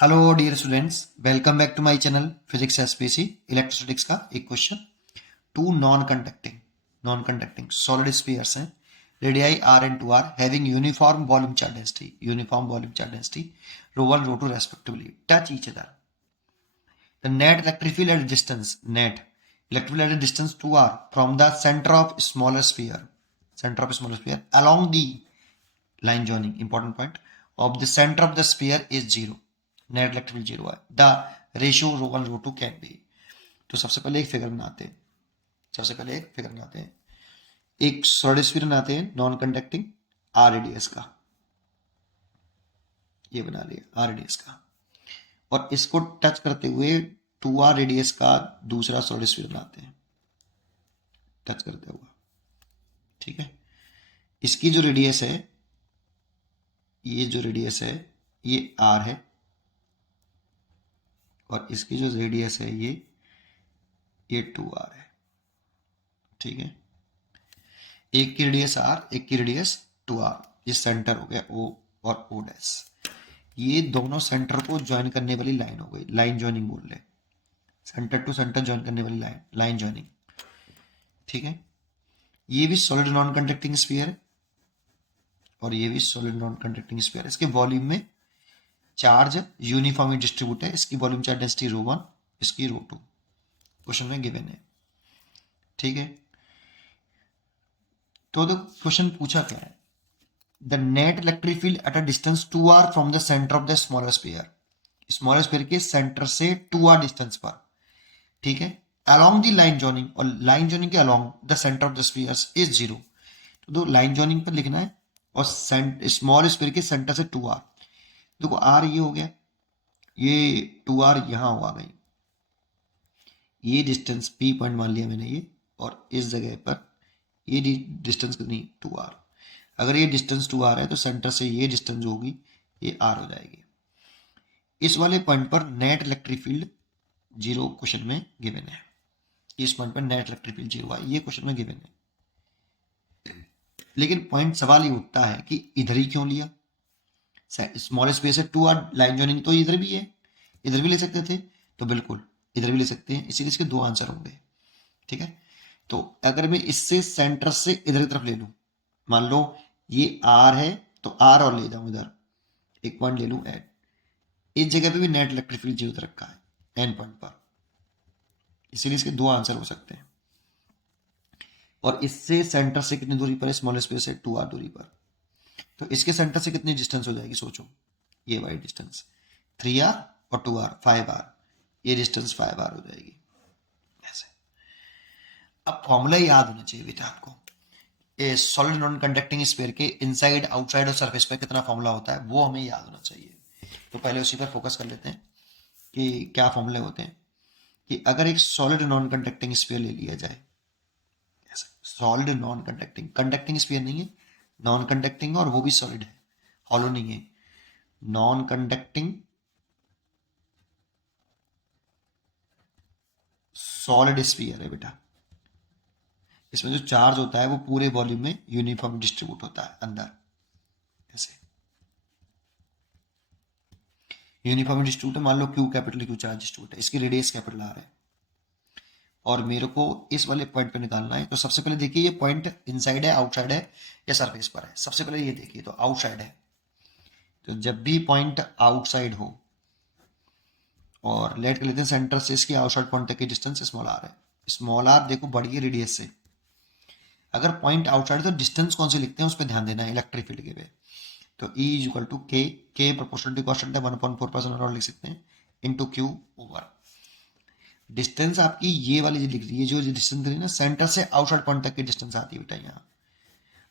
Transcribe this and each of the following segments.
Hello dear students, welcome back to my channel physics SPC electrostatics का एक question. Two non conducting solid spheres हैं, radii R and two R having uniform volume charge density rho one rho two respectively touch each other. The net electric field at distance 2r from the centre of smaller sphere along the line joining, important point, of the center of the sphere is zero, net electric field zero है, the ratio rho one rho two can be. तो सबसे पहले एक figure बनाते हैं, एक solid sphere बनाते हैं नॉन कंडक्टिंग आर रेडियस का, ये बना लिया आर रेडियस का, और इसको टच करते हुए 2r रेडियस का दूसरा सॉलिड स्फीयर बनाते हैं टच करते हुए। ठीक है, इसकी जो रेडियस है, ये r है, और इसकी जो रेडियस है ये 2r है। ठीक है, एक की रेडियस r, एक की रेडियस 2r, ये सेंटर हो गया o और o डैश। ये दोनों सेंटर को ज्वाइन करने वाली लाइन हो गई, लाइन ज्वाइनिंग बोल रहे, सेंटर टू सेंटर ज्वाइन करने वाली लाइन ज्वाइनिंग। ठीक है, ये भी सॉलिड नॉन कंडक्टिंग स्फीयर है और ये भी सॉलिड नॉन कंडक्टिंग स्फीयर है। इसके वॉल्यूम में चार्ज यूनिफॉर्मली डिस्ट्रीब्यूट है, इसकी volume charge density rho one, इसकी रो टू, क्वेश्चन में गिवन है। ठीक है, तो क्वेश्चन पूछा क्या है, the net electric field at a distance 2r from the centre of the smaller sphere के सेंटर से 2r डिस्टेंस पर। ठीक है, along द लाइन जॉइनिंग, और लाइन जॉइनिंग के along the centre of the sphere is zero. तो दो line joining पर लिखना है, और स्मॉल स्फीयर के सेंटर से 2r, देखो r ये हो गया, ये 2r यहां हुआ गई, ये डिस्टेंस p पॉइंट मान लिया मैंने ये, और इस जगह पर ये डिस्टेंस कितनी 2r। अगर ये डिस्टेंस 2r है तो सेंटर से ये डिस्टेंस होगी, ये r हो जाएगी। इस वाले पॉइंट पर net electric field zero question में गिवन है, इस पॉइंट पर नेट इलेक्ट्रिक फील्ड जीरो है, ये क्वेश्चन में गिवन है। लेकिन पॉइंट सवाल ये उठता है कि इधर ही क्यों लिया, स्मॉल स्पेस है 2r, लाइन जॉइनिंग तो इधर भी है, इधर भी ले सकते थे, तो बिल्कुल इधर भी ले सकते हैं, इसीलिए इसके दो आंसर होंगे। ठीक है, तो अगर मैं इससे सेंटर से इधर की तरफ ले लूं, मान लो ये r है तो r और ले जाऊं इधर, एक पॉइंट ले लूं ऐड, इस जगह पे भी नेट इलेक्ट्रिक फील्ड जीरो रखा है एन पॉइंट पर, इसीलिए इसके दो आंसर हो सकते हैं। और इससे सेंटर से कितनी दूरी पर है, स्मॉल स्पेस से 2r दूरी पर, तो इसके सेंटर से कितनी डिस्टेंस हो जाएगी, सोचो, ये वाली डिस्टेंस 3r और 2r 5r, ये डिस्टेंस 5r हो जाएगी ऐसे। अब फॉर्मूला याद होना चाहिए बेटा आपको, सॉलिड नॉन कंडक्टिंग स्फीयर के इनसाइड आउटसाइड और सरफेस पर कितना फॉर्मूला होता है वो हमें याद होना चाहिए। तो पहले उसी पर फोकस कर लेते हैं कि क्या फॉर्मूले होते हैं। कि अगर एक सॉलिड नॉन कंडक्टिंग स्फीयर ले लिया जाए, solid non conducting, conducting sphere नहीं है, नॉन कंडक्टिंग, और वो भी सॉलिड है, हॉलो नहीं है, नॉन कंडक्टिंग सॉलिड स्फीयर है बेटा। इसमें जो चार्ज होता है वो पूरे वॉल्यूम में यूनिफॉर्म डिस्ट्रीब्यूट होता है अंदर, ऐसे यूनिफॉर्म डिस्ट्रीब्यूट है। मान लो Q capital Q charge distribute है, इसकी रेडियस कैपिटल आर है, और मेरे को इस वाले पॉइंट पे निकालना है। तो सबसे पहले देखिए ये पॉइंट इनसाइड है, आउटसाइड है, या सरफेस पर है। सबसे पहले ये देखिए तो आउटसाइड है, तो जब भी पॉइंट आउटसाइड हो, और लेट कर लेते हैं सेंटर से इसकी आउटसाइड पॉइंट तक की डिस्टेंस स्मॉल आर है, स्मॉल आर देखो बढ़ी है रेडियस से। अगर पॉइंट आउटसाइड तो डिस्टेंस कौन से लिखते हैं उस पर ध्यान देना है, इलेक्ट्रिक फील्ड के पे। तो E इज इक्वल टू के प्रोपोर्शनल टू कांस्टेंट है 1.4% और लिख सकते हैं इनटू क्यू ओवर डिस्टेंस। आपकी ये वाली जो दिख रही है, जो डिस्टेंस है ना, सेंटर से आउटसाइड पॉइंट तक की डिस्टेंस आती है बेटा यहाँ।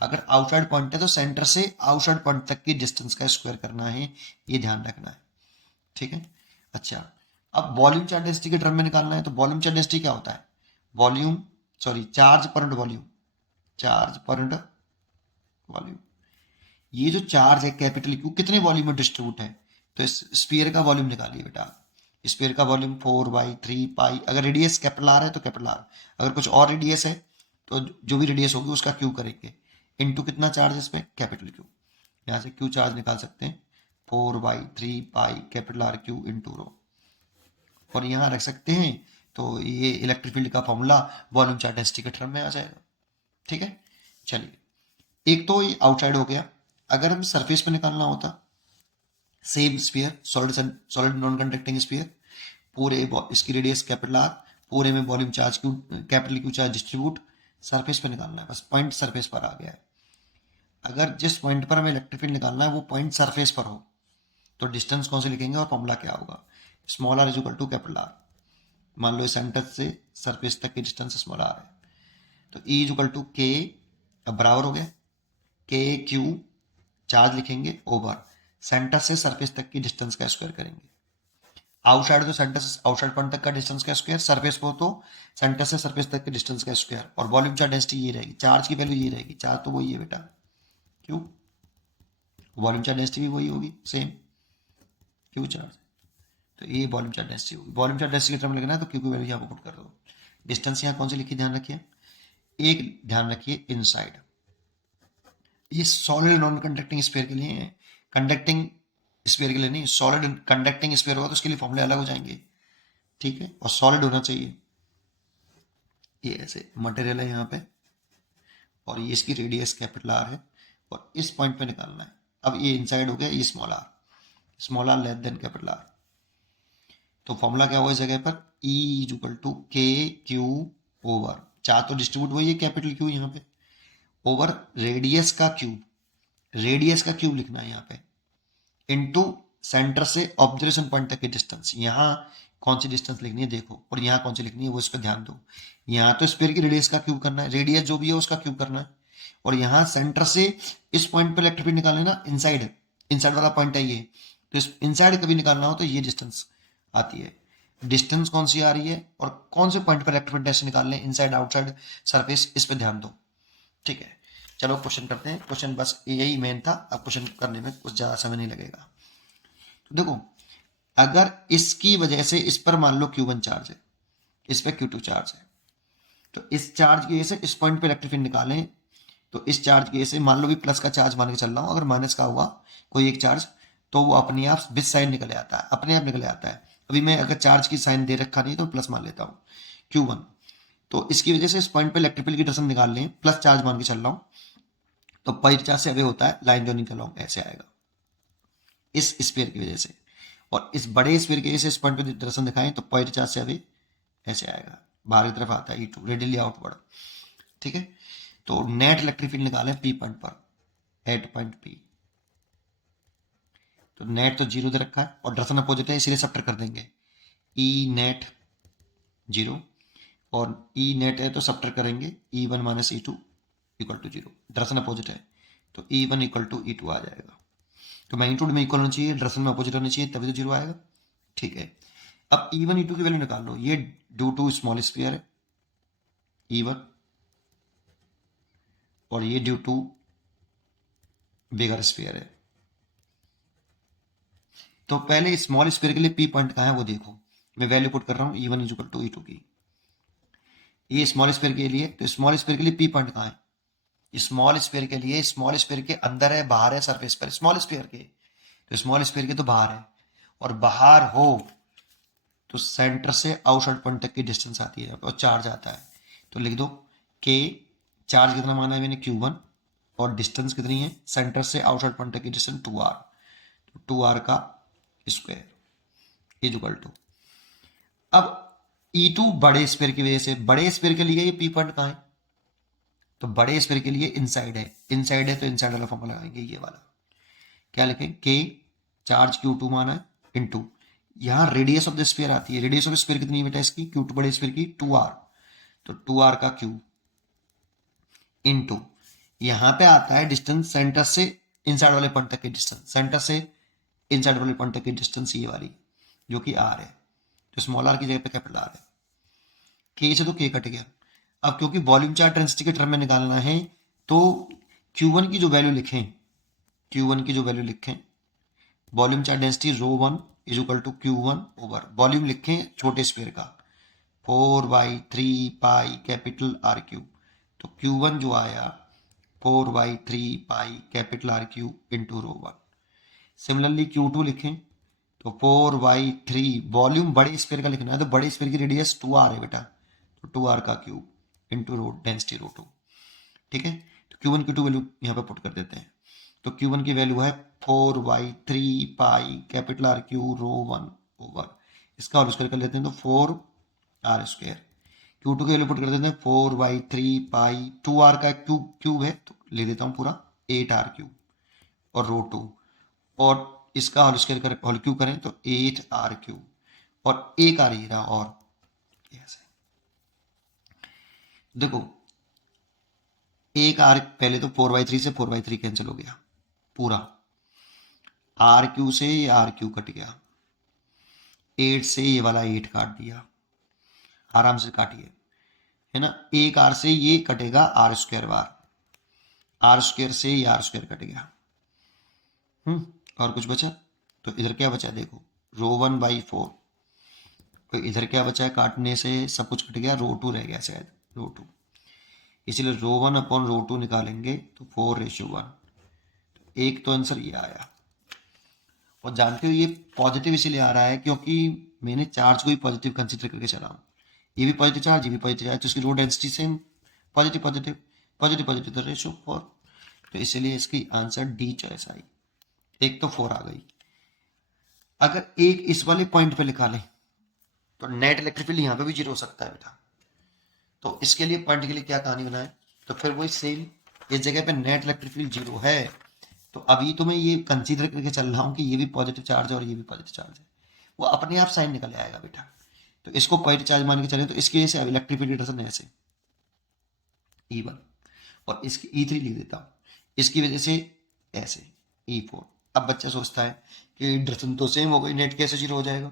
अगर आउटसाइड पॉइंट है तो सेंटर से आउटसाइड पॉइंट तक की डिस्टेंस का स्क्वायर करना है, ये ध्यान रखना है। ठीक है, अच्छा, अब वॉल्यूम चार्ज डेंसिटी के टर्म में निकालना है। तो वॉल्यूम चार्ज डेंसिटी क्या होता है, चार्ज पर वॉल्यूम, चार्ज पर वॉल्यूम। ये जो चार्ज है कैपिटल क्यू कितने वॉल्यूम में डिस्ट्रीब्यूट है, तो इस स्फीयर का वॉल्यूम निकालिए बेटा। स्फीयर का वॉल्यूम 4/3 पाई, अगर रेडियस कैपिटल आर है तो कैपिटल आर, अगर कुछ और रेडियस है तो जो भी रेडियस होगी उसका क्यू करेंगे, इनटू कितना चार्ज इस पे, कैपिटल क्यू। यहाँ से क्यू चार्ज निकाल सकते हैं, 4/3 pi capital R Q into rho. और यहाँ रख सकते हैं तो ये इलेक्ट्रिक फील्ड का फॉर्मूला वॉल्यूम चार्ज डेंसिटी के टर्म में आ जाएगा। ठीक है, चलिए एक तो ये आउटसाइड हो गया। अगर हम सरफेस पे निकालना होता, same sphere, solid non conducting sphere, पूरे इसकी रेडियस कैपिटल आर, पूरे में volume charge Q capital Q charge distribute, surface पे निकालना है, बस पॉइंट सरफेस पर आ गया है। अगर जिस पॉइंट पर हमें इलेक्ट्रिक फील्ड निकालना है वो पॉइंट सरफेस पर हो तो डिस्टेंस कौन से लिखेंगे और फॉर्मूला क्या होगा? Small R is equal to capital R. मान लो सेंटर से सरफेस तक की डिस्टेंस स्मॉल आर है तो ई इज इक्वल टू के, अब बराबर हो गया के क्यू चार्ज लिखेंगे ओवर सेंटर से सरफेस तक की डिस्टेंस का स्क्वायर करेंगे। आउटसाइड तो सेंटर से आउटसाइड पॉइंट तक का डिस्टेंस का स्क्वायर, सरफेस को तो सेंटर से सरफेस तक के डिस्टेंस का स्क्वायर, और वॉल्यूम चार्ज डेंसिटी ये रहेगी, चार्ज की वैल्यू ये रहेगी, चार्ज तो वही है बेटा, क्यों वॉल्यूम चार्ज डेंसिटी भी वही होगी सेम, क्यू चार्ज, तो ये वॉल्यूम चार्ज डेंसिटी होगी। वॉल्यूम चार्ज डेंसिटी के टर्म लिखना है तो क्यू की वैल्यू यहाँ पर पुट कर दो। डिस्टेंस यहाँ कौन सी लिखी ध्यान रखिए, एक ध्यान रखिए इनसाइड, ये सॉलिड नॉन कंडक्टिंग स्फीयर के लिए है, कंडक्टिंग स्फीयर के लिए नहीं। सॉलिड कंडक्टिंग स्फीयर होगा तो उसके लिए फॉर्मूले अलग हो जाएंगे, ठीक है, और सॉलिड होना चाहिए। ये ऐसे मटेरियल है यहाँ पे और ये इसकी रेडियस कैपिटल आर है और इस पॉइंट पे निकालना है। अब ये इनसाइड हो गया, ये small R less than capital R, तो फॉर्मूला क्या हुआ इस जगह पर, E is equal to K Q over, चार तो डिस्ट्रीब्यूट हुई है कैपिटल क्यू यहाँ पे, ओवर रेडियस का क्यूब, रेडियस का क्यूब लिखना है यहाँ पे, इनटू सेंटर से ऑब्जर्वेशन पॉइंट तक की डिस्टेंस। यहाँ कौन सी डिस्टेंस लिखनी है देखो, और यहाँ कौन सी लिखनी है वो इस पर ध्यान दो। यहाँ तो स्फीयर की रेडियस का क्यूब करना है, रेडियस जो भी है उसका क्यूब करना है, और यहाँ सेंटर से इस पॉइंट पर इलेक्ट्रिक फील्ड निकालना है ना, इनसाइड, इनसाइड वाला पॉइंट है ये, तो इस इनसाइड कभी निकालना हो तो ये डिस्टेंस आती है। डिस्टेंस कौन सी आ रही है और कौन से पॉइंट पर इलेक्ट्रिक फील्ड ऐसे निकालने, इनसाइड आउटसाइड सरफेस, इस पे ध्यान दो। ठीक है, चलो क्वेश्चन करते हैं। क्वेश्चन बस यही मेन था, अब क्वेश्चन करने में कुछ ज़्यादा समय नहीं लगेगा। तो देखो, अगर इसकी वजह से इस पर मान लो Q1 चार्ज है, इस पर Q2 चार्ज है, तो इस चार्ज की वजह से इस पॉइंट पे इलेक्ट्रिक फील्ड निकालें, तो इस चार्ज की वजह से मान लो भी प्लस का चार्ज मान के चल रहा हूँ, अगर माइनस का हुआ कोई एक चार्ज तो वो अपने आप विद साइन निकल आता है, अपने आप निकल आता है। अभी मैं अगर चार्ज की साइन दे रखा नहीं तो प्लस मान लेता हूँ Q1, तो इसकी वजह से इस पॉइंट पे इलेक्ट्रिक फील्ड की डायरेक्शन निकाल लें, प्लस चार्ज मान के चल रहा हूँ, तो पॉइंट चार्ज से अवे होता है, लाइन जो निकल रहा हूँ ऐसे आएगा इस स्फीयर की वजह से, और इस बड़े स्फीयर की वजह से इस पॉइंट पे डायरेक्शन दिखाएं तो पॉइंट चार्ज से अवे ऐसे आएगा, बाहर की तरफ आता है E2 रेडियली आउटवर्ड। ठीक है, तो नेट इलेक्ट्रिक फील्ड निकालें P पॉइंट पर, एट पॉइंट P, तो नेट तो जीरो दे रखा है और डायरेक्शन अपोजिट है इसीलिए सब्ट्रैक्ट कर देंगे, E नेट जीरो और E नेट है तो सब्ट्रैक्ट करेंगे E1 minus E2 equal to zero, direction opposite है तो E1 इक्वल टू E2 आ जाएगा। तो मैग्नीट्यूड में इक्वल होना चाहिए, डायरेक्शन में अपोजिट होना चाहिए, तभी तो जीरो आएगा। ठीक है, अब E1 E2 की वैल्यू निकाल लो, ये ड्यू टू स्मॉल स्फीयर है E1 और ये ड्यू टू बिगर स्फीयर है। तो पहले स्मॉल स्फीयर के लिए P पॉइंट कहाँ है वो देखो, मैं वैल्यू पुट कर रहा हूँ E1 is equal to E2 की, ये स्मॉल स्फीयर के लिए, तो स्मॉल स्फीयर के लिए P पॉइंट कहाँ है, स्मॉल स्फीयर के लिए, स्मॉल स्फीयर के अंदर है बाहर है सरफेस पर, स्मॉल स्फीयर के, तो स्मॉल स्फीयर के तो बाहर है, और बाहर हो तो सेंटर से आउटसाइड पॉइंट तक की डिस्टेंस आती है और चार्ज आता है, तो लिख दो के, चार्ज कितना माना है मैंने Q1 और डिस्टेंस कितनी है सेंटर से आउटसाइड पॉइंट तक की डिस्टेंस 2r, तो 2r का स्क्वायर इज इक्वल टू, अब E2 बड़े स्फीयर की वजह से, बड़े स्फीयर के लिए ये P पॉइंट कहाँ है, तो बड़े स्फीयर के लिए इनसाइड है, इनसाइड है तो इनसाइड वाला फॉर्मूला लगाएंगे, ये वाला क्या लिखें, के चार्ज Q2 माना है इनटू, यहाँ रेडियस ऑफ द स्फीयर आती है, रेडियस ऑफ स्फीयर कितनी बेटा इसकी Q2 बड़े स्फीयर की 2r, तो 2r का क्यूब इनटू, यहाँ पे आता है डिस्टेंस सेंटर से इनसाइड वाले पॉइंट तक की डिस्टेंस, सेंटर से इनसाइड वाले पॉइंट तक की डिस्टेंस ये वाली जो कि r है, तो स्मॉल r की जगह पे कैपिटल R है, के से तो के कट गया। अब क्योंकि वॉल्यूम चार्ज डेंसिटी के टर्म में निकालना है तो Q1 की जो वैल्यू लिखें, Q1 की जो वैल्यू लिखें, volume charge density ρ1 is equal to Q1 over, volume लिखें छोटे स्फीयर का 4/3 पाई कैपिटल R क्यूब, तो Q1 जो आया 4/3 pi capital R cube into ρ1, similarly Q2 लिखें तो 4/3, वॉल्यूम बड़े स्फीयर का लिखना है तो बड़े स्फीयर की रेडियस 2r है बेटा, तो 2r का क्यूब इंटू रो डेंसिटी रो2। ठीक है, तो Q1 Q2 वैल्यू यहाँ पे पुट कर देते हैं। तो Q1 की वैल्यू है 4/3 pi capital R Q rho 1 over, इसका होल स्क्वायर कर लेते हैं तो 4r²। Q2 की वैल्यू पुट कर देते हैं 4/3 पाई 2r का क्यूब है तो ले देता हूँ पूरा 8r³ और रो2, और इसका होल स्क्वायर कर होल क्यूब करें तो 8r³ और एक आ रही रहा और ऐसे देखो एक आर, पहले तो 4/3 से 4/3 कैंसिल हो गया पूरा, RQ से ये RQ कट गया, 8 से ये वाला 8 काट दिया, आराम से काटिए, है ना। एक R से ये कटेगा R² बार, R² से ये R² कट गया। और कुछ बचा तो इधर क्या बचा देखो, रो 1/4, तो इधर क्या बचा है, काटने से सब कुछ कट गया, रो2 रह गया शायद, रो2, इसलिए रो1/रो2 निकालेंगे तो 4:1, एक तो आंसर ये आया। और जानते हो ये पॉजिटिव इसीलिए आ रहा है क्योंकि मैंने चार्ज को भी पॉजिटिव कंसीडर करके चला हूँ, ये भी पॉजिटिव चार्ज, ये भी पॉजिटिव चार्ज, तो इसकी rho density same, positive positive positive positive, the ratio 4, तो इसलिए इसकी आंसर डी चॉइस आई। एक तो 4 आ गई। अगर एक इस वाले पॉइंट पे लिखा लें तो नेट इलेक्ट्रिक फील्ड यहाँ पे भी 0 हो सकता है बेटा, तो इसके लिए पॉइंट के लिए क्या कहानी बनाए, तो फिर वही सेम, इस जगह पे नेट इलेक्ट्रिक फील्ड 0 है तो अभी तो मैं ये कंसीडर करके चल रहा हूँ कि ये भी पॉजिटिव चार्ज है और ये भी पॉजिटिव चार्ज है, वो अपने आप साइन निकल आएगा बेटा। तो इसको पॉजिटिव चार्ज मान के चले तो इसकी वजह से इलेक्ट्रिक फील्ड डिटेक्शन ऐसे E1 और इसकी E3 लिख देता हूँ, इसकी वजह से ऐसे E4। अब बच्चा सोचता है कि डिटेक्शन तो सेम हो गई, नेट कैसे 0 हो जाएगा,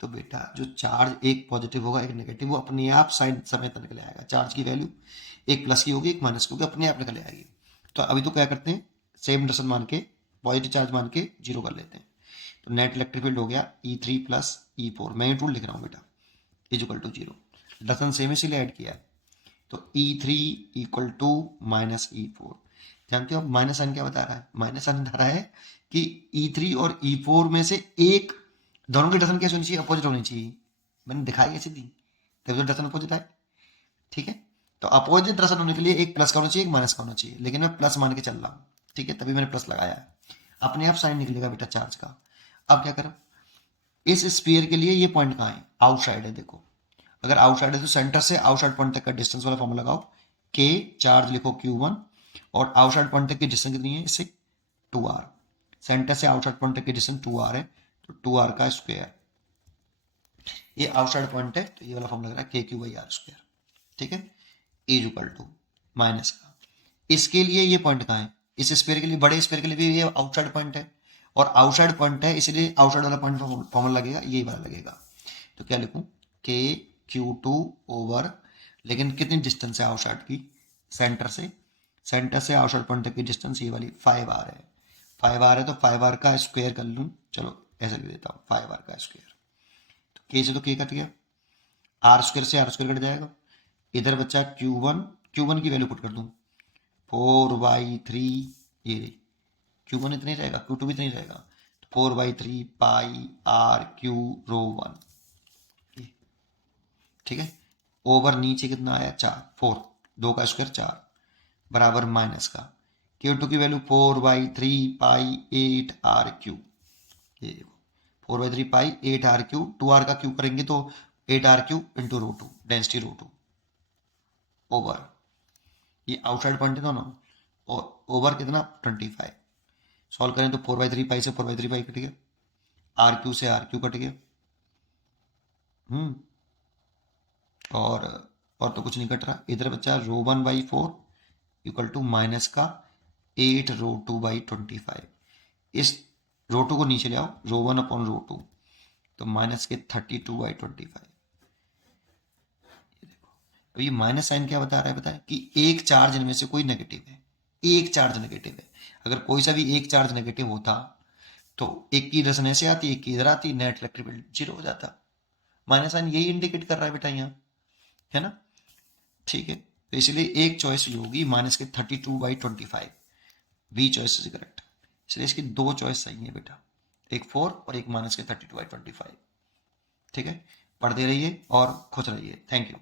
तो बेटा जो चार्ज एक पॉजिटिव होगा एक नेगेटिव, वो अपने आप साइन समेत निकल आएगा, चार्ज की वैल्यू एक प्लस की होगी एक माइनस की होगी, अपने आप निकल आएगी। तो अभी तो क्या करते हैं, सेम डिटेक्शन मान के पॉजिटिव चार्ज मान के 0 कर लेते हैं, तो नेट इलेक्ट्रिक फील्ड हो गया E3 प्लस E4, मैं ये टूल लिख रहा हूँ बेटा, इक्वल टू 0, डिटेक्शन सेम इसीलिए ऐड किया है, तो E3 equal to minus E4। जानते हो अब माइनस साइन क्या बता रहा है, माइनस साइन बता रहा है कि E3 और E4 में से एक, दोनों की डिरेक्शन कैसे होनी चाहिए, अपोजिट होनी चाहिए, मैंने दिखाई कैसे दी, तभी तो डिरेक्शन अपोजिट है। ठीक है, तो अपोजिट डिरेक्शन होने के लिए एक प्लस का होना चाहिए एक माइनस का होना चाहिए, लेकिन मैं प्लस मान के चल रहा हूँ, ठीक है, तभी मैंने प्लस लगाया है, अपने आप साइन निकलेगा बेटा चार्ज का। अब क्या करें, इस स्फीयर के लिए ये पॉइंट कहाँ है, आउटसाइड है, देखो अगर आउटसाइड है तो सेंटर से आउटसाइड पॉइंट तक का डिस्टेंस वाला फॉर्मूला लगाओ, के चार्ज लिखो Q1 और आउटसाइड पॉइंट तक की डिस्टेंस कितनी है इससे 2r, सेंटर से आउटसाइड पॉइंट तक की डिस्टेंस 2r है तो 2r का स्क्वायर, ये आउटसाइड पॉइंट है तो ये वाला फॉर्मूला लग रहा है KQ/r²। ठीक है, इज इक्वल टू माइनस का, इसके लिए ये पॉइंट कहाँ है, इस स्फीयर के लिए, बड़े स्फीयर के लिए भी ये आउटसाइड पॉइंट है और आउटसाइड पॉइंट है इसलिए आउटसाइड वाला पॉइंट फॉर्मूला लगेगा, ये वाला लगेगा, तो क्या लिखूं KQ2 ओवर, लेकिन कितनी डिस्टेंस है आउटसाइड की, सेंटर से आउटसाइड पॉइंट तक की डिस्टेंस ये वाली 5r है, 5r है तो 5r का स्क्वायर कर लूँ, चलो ऐसे लिख देता हूँ 5r का स्क्वायर, तो k से तो k कट गया, r² से r² कट जाएगा, इधर बच्चा Q1 की वैल्यू पुट कर दूँ 4/3, ये रही Q1 इतना ही रहेगा, Q2 भी इतना ही रहेगा, तो 4/3 पाई RQ रो 1, ठीक है, ओवर नीचे कितना आया 4, 4 2 का स्क्वायर 4 बराबर माइनस का Q2 की वैल्यू 4/3 पाई 8r³, ये देखो 4/3 पाई 8r³, 2r का क्यूब करेंगे तो 8r³ इंटू रो2 डेंसिटी रो2 ओवर, ये आउटसाइड पॉइंट है दोनों, और ओवर कितना 25, सॉल्व करें तो 4/3 पाई से 4/3 पाई कट गया, RQ से RQ कट गया, और तो कुछ नहीं कट रहा, इधर बच्चा रो 1/4 इक्वल टू माइनस का 8 रो 2/25, इस रो 2 को नीचे ले आओ, रो 1/रो 2 तो माइनस के 32/25। ये देखो, अब ये माइनस साइन क्या बता रहा है, बताए कि एक चार्ज इनमें से कोई नेगेटिव है, एक चार्ज नेगेटिव है, अगर कोई सा भी एक चार्ज नेगेटिव होता तो एक की रसन ऐसे आती एक की इधर आती, नेट इलेक्ट्रिक फील्ड 0 हो जाता, माइनस साइन यही इंडिकेट कर रहा है बेटा यहाँ, है ना। ठीक है, तो इसलिए एक चॉइस जो होगी माइनस के 32/25, बी चॉइस इज करेक्ट। इसलिए इसकी दो चॉइस सही है बेटा, एक 4 और एक -32/25। ठीक है, पढ़ते रहिए और खुश रहिए। Thank you.